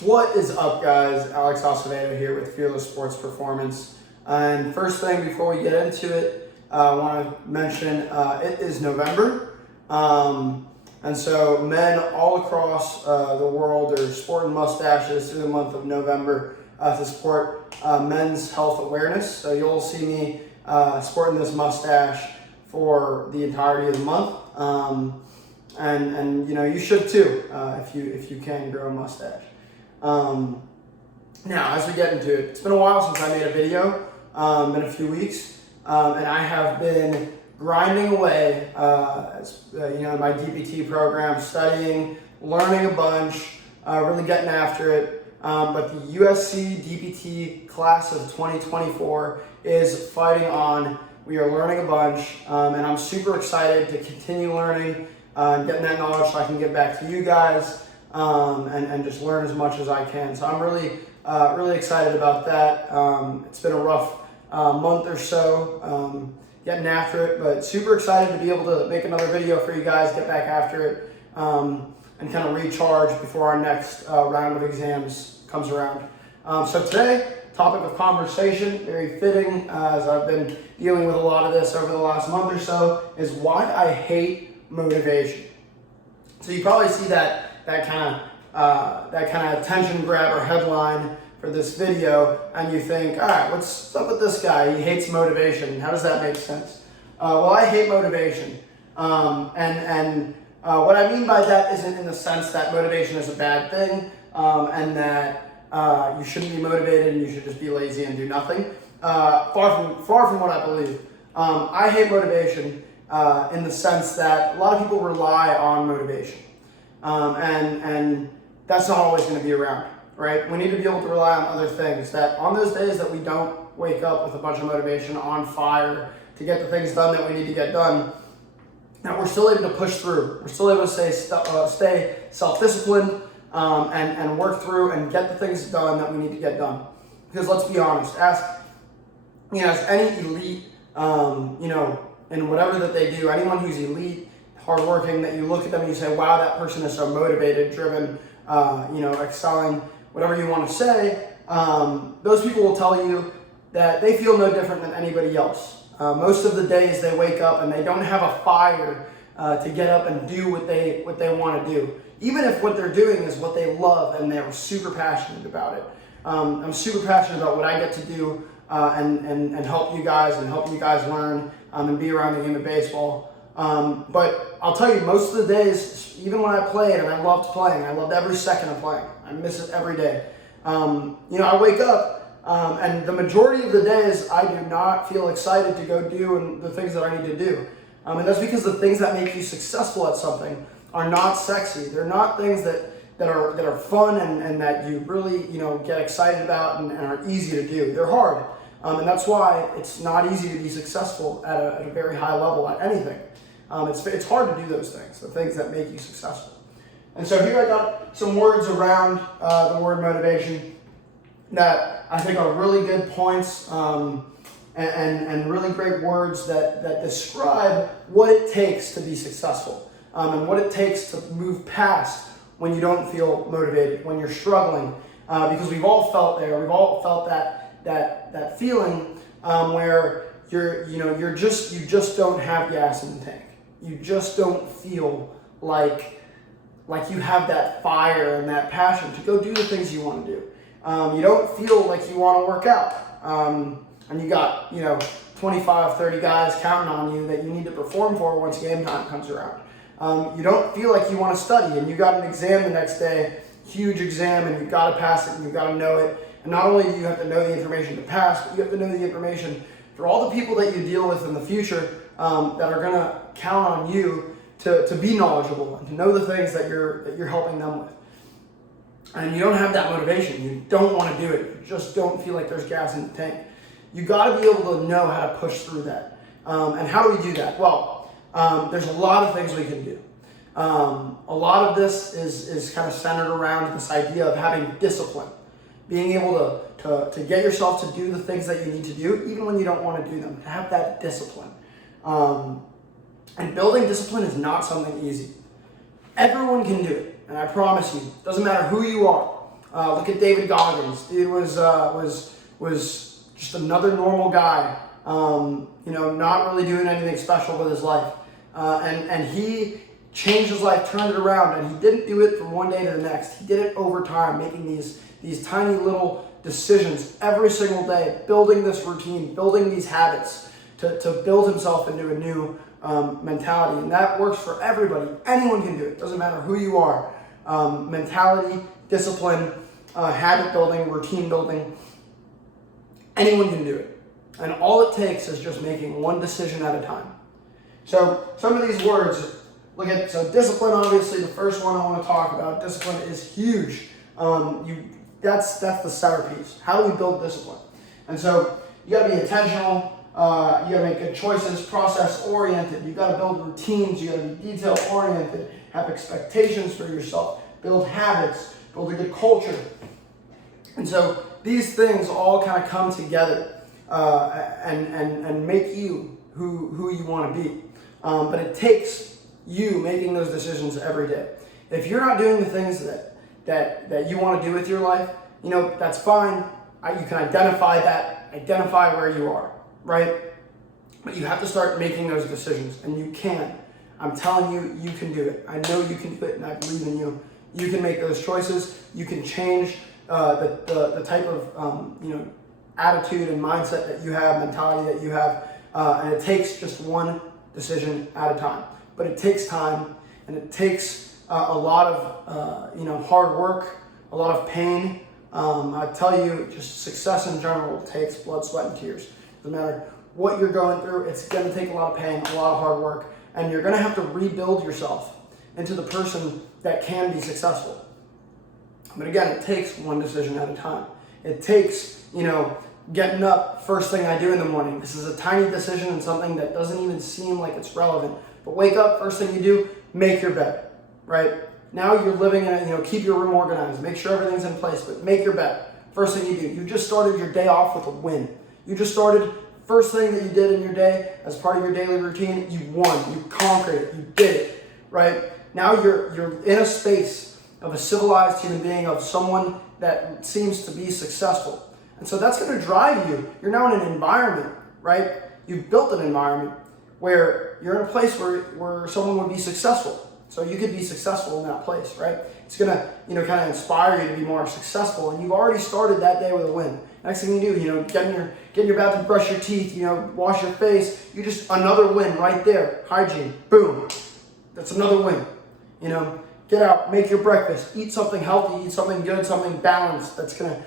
What is up, guys? Alex Acevedo here with Fearless Sports Performance. And first thing before we get into it, I want to mention it is November. And so men all across the world are sporting mustaches through the month of November to support men's health awareness. So you'll see me sporting this mustache for the entirety of the month. And you know, you should too if you can grow a mustache. Now, as we get into it, it's been a while since I made a video, been a few weeks, and I have been grinding away, in my DPT program, studying, learning a bunch, really getting after it. But the USC DPT class of 2024 is fighting on. We are learning a bunch, and I'm super excited to continue learning, getting that knowledge so I can get back to you guys. And just learn as much as I can. So I'm really excited about that. It's been a rough month or so getting after it, but super excited to be able to make another video for you guys, get back after it, and kind of recharge before our next round of exams comes around. So today, topic of conversation, very fitting as I've been dealing with a lot of this over the last month or so, is why I hate motivation. So you probably see that kind of attention grabber headline for this video, and you think, all right, what's up with this guy? He hates motivation. How does that make sense? Well, I hate motivation, and what I mean by that isn't in the sense that motivation is a bad thing, and that you shouldn't be motivated and you should just be lazy and do nothing. Far from what I believe. I hate motivation in the sense that a lot of people rely on motivation. And that's not always going to be around, right? We need to be able to rely on other things, that on those days that we don't wake up with a bunch of motivation, on fire to get the things done that we need to get done, that we're still able to push through. We're still able to stay self-disciplined and work through and get the things done that we need to get done. Because let's be honest, ask any elite, in whatever that they do, anyone who's elite, hardworking, that you look at them and you say, wow, that person is so motivated, driven, excelling, whatever you want to say, those people will tell you that they feel no different than anybody else. Most of the days they wake up and they don't have a fire to get up and do what they want to do. Even if what they're doing is what they love and they're super passionate about it. I'm super passionate about what I get to do and help you guys learn and be around the game of baseball. But I'll tell you, most of the days, even when I played, and I loved playing, I loved every second of playing. I miss it every day. I wake up, and the majority of the days, I do not feel excited to go do the things that I need to do. And that's because the things that make you successful at something are not sexy. They're not things that are fun and that you really, get excited about and are easy to do. They're hard. And that's why it's not easy to be successful at a very high level at anything. It's hard to do those things, the things that make you successful. And so here I got some words around the word motivation that I think are really good points and really great words that describe what it takes to be successful and what it takes to move past when you don't feel motivated, when you're struggling, because we've all felt there. We've all felt that feeling where you just don't have gas in the tank. You just don't feel like you have that fire and that passion to go do the things you want to do. You don't feel like you want to work out. And you got, 25, 30 guys counting on you that you need to perform for once game time comes around. You don't feel like you want to study and you got an exam the next day, huge exam, and you've got to pass it and you've got to know it. And not only do you have to know the information to pass, but you have to know the information for all the people that you deal with in the future that are going to count on you to be knowledgeable and to know the things that you're helping them with. And you don't have that motivation. You don't want to do it. You just don't feel like there's gas in the tank. You got to be able to know how to push through that. And how do we do that? Well, there's a lot of things we can do. A lot of this is kind of centered around this idea of having discipline. Being able to get yourself to do the things that you need to do, even when you don't want to do them. To have that discipline. And building discipline is not something easy. Everyone can do it, and I promise you, it doesn't matter who you are. Look at David Goggins. Dude was just another normal guy. Not really doing anything special with his life, and he changed his life, turned it around, and he didn't do it from one day to the next. He did it over time, making these tiny little decisions every single day, building this routine, building these habits to build himself into a new mentality. And that works for everybody. Anyone can do it. Doesn't matter who you are. Mentality, discipline, habit building, routine building. Anyone can do it. And all it takes is just making one decision at a time. So some of these words, so discipline, obviously, the first one I want to talk about. Discipline is huge. That's the centerpiece. How do we build discipline? And so you got to be intentional. You got to make good choices, process oriented. You got to build routines. You got to be detail oriented. Have expectations for yourself. Build habits. Build a good culture. And so these things all kind of come together and make you who you want to be. But it takes you making those decisions every day. If you're not doing the things that you want to do with your life, that's fine. You can identify where you are, right? But you have to start making those decisions, and you can. I'm telling you, you can do it. I know you can do it, and I believe in you. You can make those choices. You can change the type of attitude and mindset that you have, mentality that you have, and it takes just one decision at a time. But it takes time, and it takes a lot of hard work, a lot of pain. I tell you, just success in general takes blood, sweat, and tears. Doesn't matter what you're going through, it's going to take a lot of pain, a lot of hard work, and you're going to have to rebuild yourself into the person that can be successful. But again, it takes one decision at a time. It takes, getting up first thing I do in the morning. This is a tiny decision and something that doesn't even seem like it's relevant. But wake up, first thing you do, make your bed, right? Now you're living in keep your room organized, make sure everything's in place, but make your bed. First thing you do. You just started your day off with a win. You just started, first thing that you did in your day as part of your daily routine, you won, you conquered it, you did it, right? Now you're in a space of a civilized human being, of someone that seems to be successful. And so that's going to drive you. You're now in an environment, right? You've built an environment where you're in a place where someone would be successful. So you could be successful in that place, right? It's going to, kind of inspire you to be more successful. And you've already started that day with a win. Next thing you do, getting your bath to brush your teeth, wash your face. You just, another win right there. Hygiene, boom. That's another win. Get out, make your breakfast, eat something healthy, eat something good, something balanced that's going to,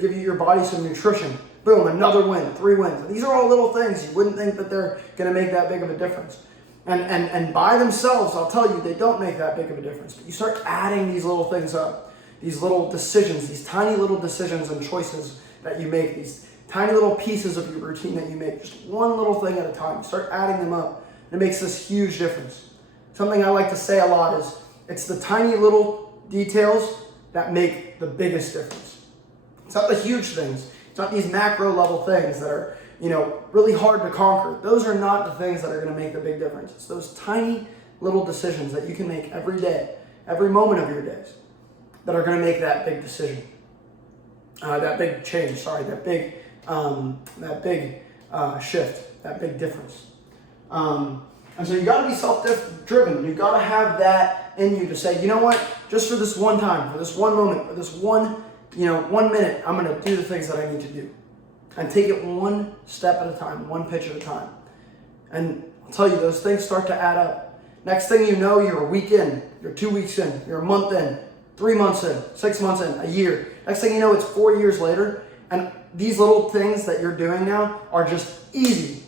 give you your body some nutrition. Boom, another win, 3 wins. And these are all little things. You wouldn't think that they're going to make that big of a difference. And by themselves, I'll tell you, they don't make that big of a difference. But you start adding these little things up, these little decisions, these tiny little decisions and choices that you make, these tiny little pieces of your routine that you make, just one little thing at a time. Start adding them up. And it makes this huge difference. Something I like to say a lot is, it's the tiny little details that make the biggest difference. It's not the huge things. It's not these macro level things that are, really hard to conquer. Those are not the things that are going to make the big difference. It's those tiny little decisions that you can make every day, every moment of your days, that are going to make that big decision, that big change. That big shift, that big difference. And so you got to be self-driven. You got to have that in you to say, you know what? Just for this one time, for this one moment, for this 1 minute, I'm going to do the things that I need to do. And take it one step at a time, one pitch at a time. And I'll tell you, those things start to add up. Next thing you know, you're a week in, you're 2 weeks in, you're a month in, 3 months in, 6 months in, a year. Next thing you know, it's 4 years later, and these little things that you're doing now are just easy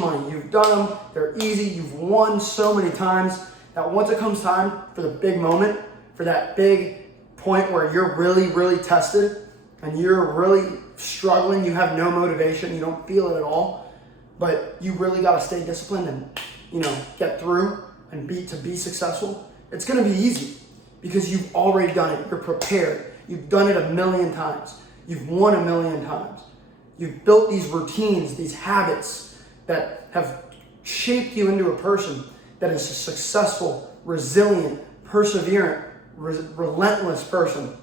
money. You've done them, they're easy, you've won so many times that once it comes time for the big moment, for that big point where you're really, really tested, and you're really struggling, you have no motivation, you don't feel it at all, but you really got to stay disciplined and get through and be successful. It's going to be easy because you've already done it. You're prepared. You've done it 1,000,000 times. You've won 1,000,000 times. You've built these routines, these habits that have shaped you into a person that is a successful, resilient, perseverant, relentless person.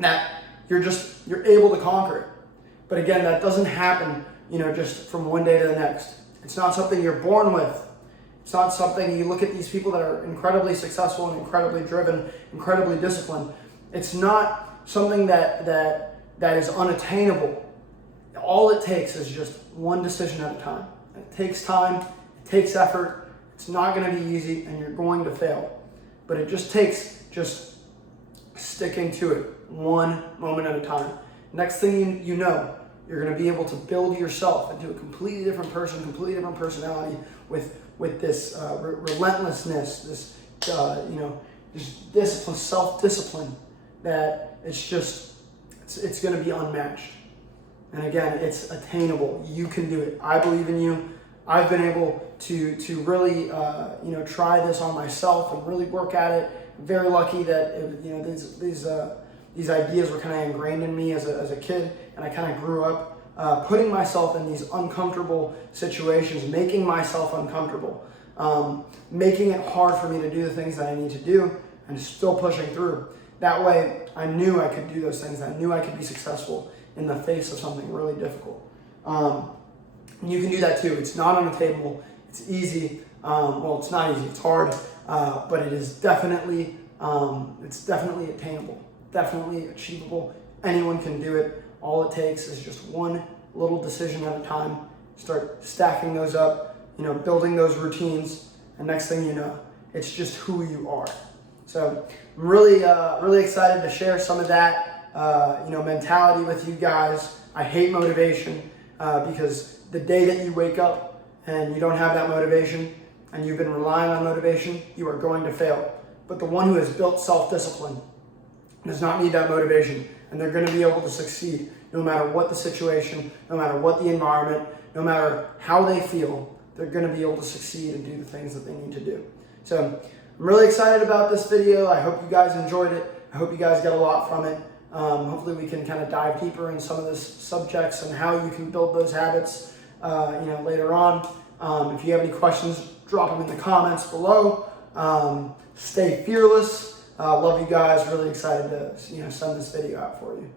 that you're able to conquer it. But again, that doesn't happen, just from one day to the next. It's not something you're born with. It's not something you look at these people that are incredibly successful and incredibly driven, incredibly disciplined. It's not something that is unattainable. All it takes is just one decision at a time. It takes time, it takes effort. It's not going to be easy, and you're going to fail. But it just takes sticking to it one moment at a time. Next thing you know, you're going to be able to build yourself into a completely different person, completely different personality with this relentlessness, this discipline, self-discipline, that it's going to be unmatched. And again, it's attainable. You can do it. I believe in you. I've been able to really try this on myself and really work at it. I'm very lucky that these ideas were kind of ingrained in me as a kid, and I kind of grew up putting myself in these uncomfortable situations, making myself uncomfortable, making it hard for me to do the things that I need to do, and still pushing through. That way, I knew I could do those things. I knew I could be successful in the face of something really difficult. You can do that too. It's not unattainable. It's easy. Well, it's not easy. It's hard, but it is definitely attainable. Definitely achievable. Anyone can do it. All it takes is just one little decision at a time. Start stacking those up, building those routines, and next thing you know, it's just who you are. So I'm really excited to share some of that mentality with you guys. I hate motivation because the day that you wake up and you don't have that motivation and you've been relying on motivation, you are going to fail. But the one who has built self-discipline does not need that motivation, and they're going to be able to succeed no matter what the situation, no matter what the environment, no matter how they feel. They're going to be able to succeed and do the things that they need to do. So I'm really excited about this video. I hope you guys enjoyed it. I hope you guys got a lot from it. Hopefully we can kind of dive deeper in some of the subjects and how you can build those habits later on. If you have any questions, drop them in the comments below. Stay fearless. Love you guys. Really excited to send this video out for you.